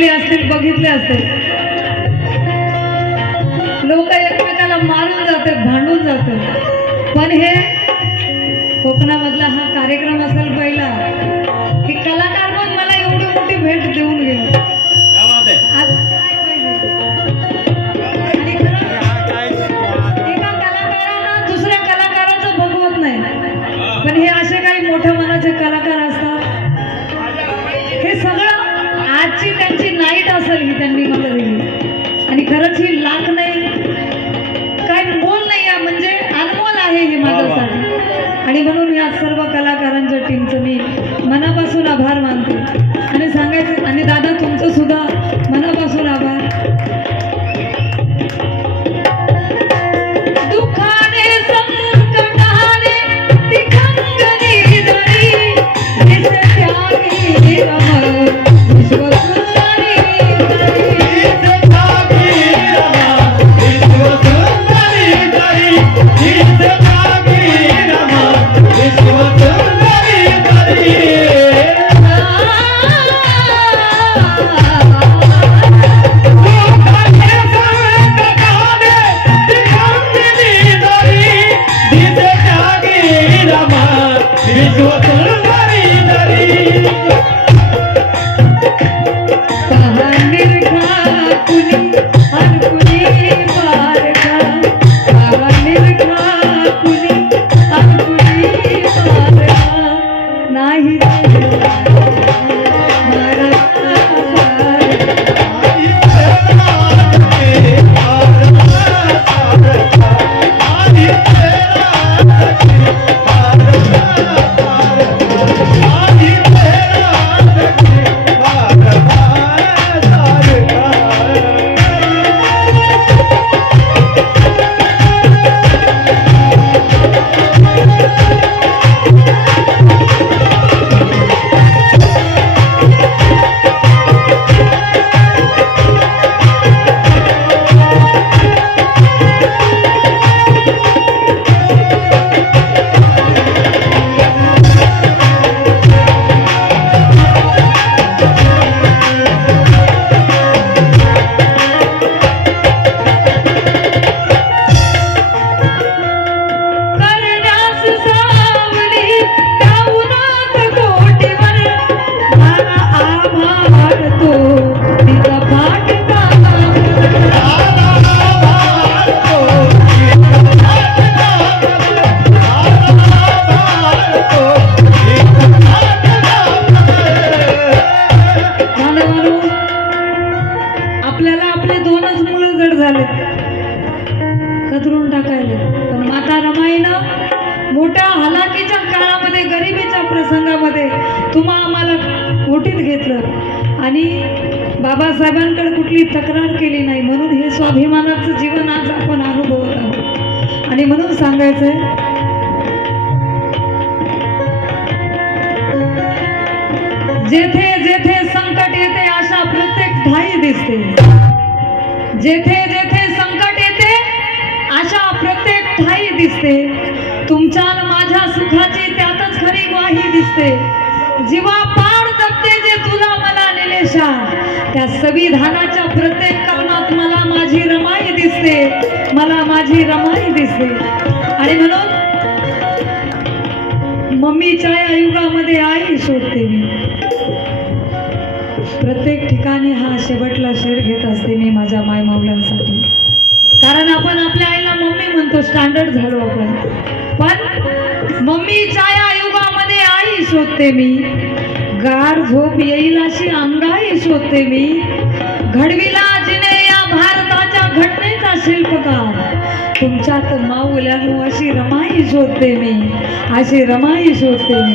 ऐकले असतील, बघितले असतील, लोक एकमेकाला मारून जातात, भांडून जातात, पण हे कोकणामधला हा कार्यक्रम असेल पहिला की कलाकार पण मला एवढी मोठी भेट देऊन गेले. आज काय पाहिजे? आणि एका कलाकाराला दुसऱ्या कलाकाराचं बघवत नाही, पण हे असे काही मोठ्या मनाचे कलाकार असतात. हे सगळं आजची त्यांची नाईट असेल ही त्यांनी मला दिली, आणि खरंच ही लाख नाही, काय मोल नाही, म्हणजे अनमोल आहे हे माझ्यासाठी. आणि म्हणून या सर्व कलाकारांच्या टीमचं मी मनापासून आभार मानते आणि सांगायचं, आणि दादा तुमचं सुद्धा मनापासून आभार. दुःखाने संकटाने दिखंगनी जरी निस त्यागी रम विश्वसुंदरी कचरून टाकायले, पण माता रमाईनं मोठ्या हलाखीच्या काळामध्ये, गरिबीच्या प्रसंगामध्ये तुम्हा आम्हाला मोठीत घेतलं आणि बाबासाहेबांकडे कुठली तक्रार केली नाही. म्हणून हे स्वाभिमानाचं जीवन आज आपण अनुभवत आहोत. आणि म्हणून सांगायचंय, जेथे जेथे संकट येते आशा प्रत्येक ठाई दिसते. जेथे जेथे संकट येते आशा प्रत्येक ठाई दिसते. तुमच्या माझ्या सुखाची त्यातच खरी ग्वाही दिसते. जीवा पाड जपते जे तुला मला निलेशा, त्या संविधानाच्या प्रत्येक कलमात मला माझी रमाई दिसते, मला माझी रमाई दिसते. आणि म्हणून मम्मीच्या या युगामध्ये आई शोधते मी. प्रत्येक ठिकाणी हा शेवटला शेर घेत असते मी माझ्या माय माऊल्यांसाठी. कारण आपण आपल्या आईला मम्मी म्हणतो, स्टँडर्ड झालो आपण, पण मम्मीच्या या युगामध्ये आई शोधते मी. गार झोप येईल अशी अंगाई शोधते मी. घडविला जिने या भारताच्या घटनेचा शिल्पकार, तुमच्यात माऊल्यानो अशी रमाई शोधते मी, अशी रमाई शोधते मी.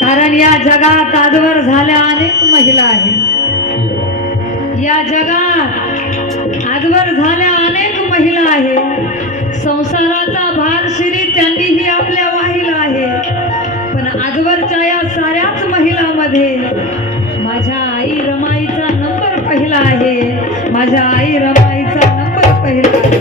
कारण या जगात आजवर झाल्या अनेक महिला आहेत. या जगात आजवर झाल्या अनेक महिला आहेत. संसाराचा भार शिरी त्यांनीही आपल्या वाहिला आहे. पण आजवरच्या या साऱ्याच महिलांमध्ये माझ्या आई रमाईचा नंबर पहिला आहे. माझ्या आई रमाईचा नंबर पहिला आहे.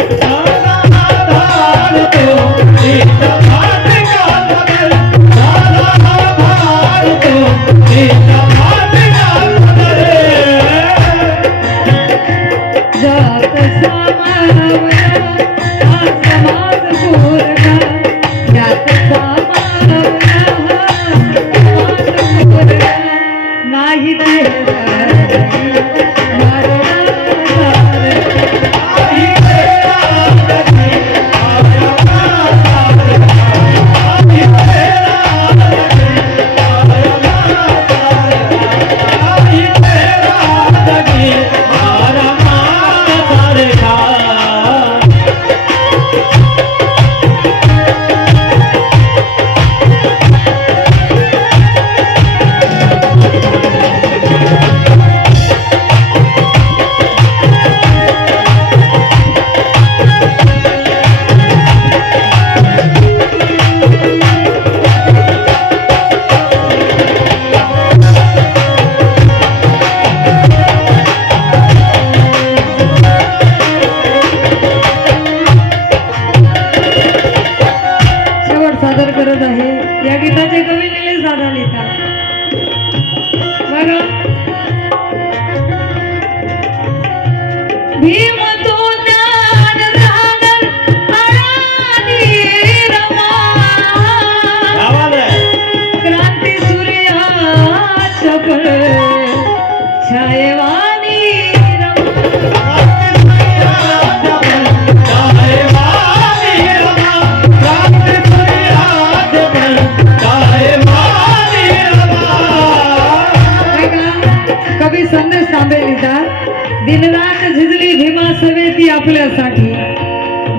आपल्यासाठी.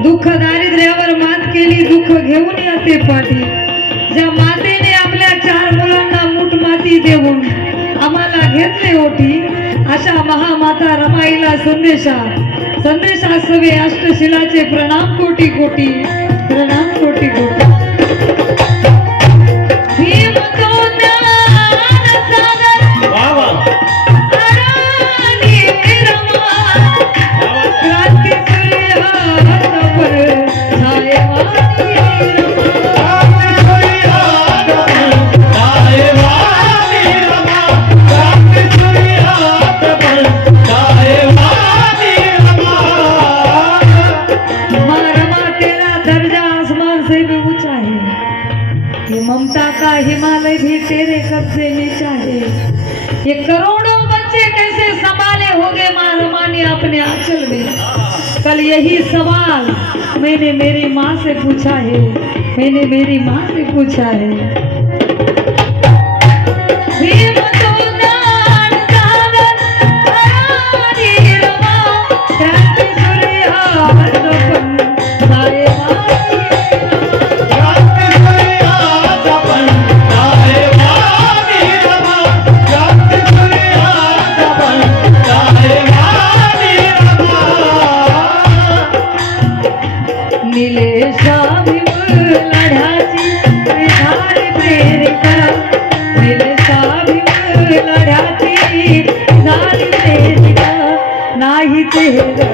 दुःख दारिद्र्यावर मात केली, दुःख घेऊन येते पाठी. ज्या मातेने आपल्या 4 मुलांना मूठ माती देऊन आम्हाला घेतले ओटी, अशा महामाता रमाईला संदेशासवे अष्टशिलाचे प्रणाम कोटी कोटी, प्रणाम कोटी कोटी. भीम तो ज्ञानसागर, अडाणी रमा, क्रांती सूर्यावर छायवानी ममता का हिमालय भी तेरे कब्जे में चाहे. ये करोड़ों बच्चे कैसे संभाले होंगे माँ रमा ने अपने आंचल में. कल यही सवाल मैंने मेरी माँ से पूछा है, मैंने मेरी माँ से पूछा है. भीम तो ज्ञान सागर, अडाणी रमा, क्रांती सूर्यावर छायवानी निलेशा भीम लढ्याची झाली प्रेरिता, निलेशा भीम लढ्याची झाली प्रेरिता. नाही तेरा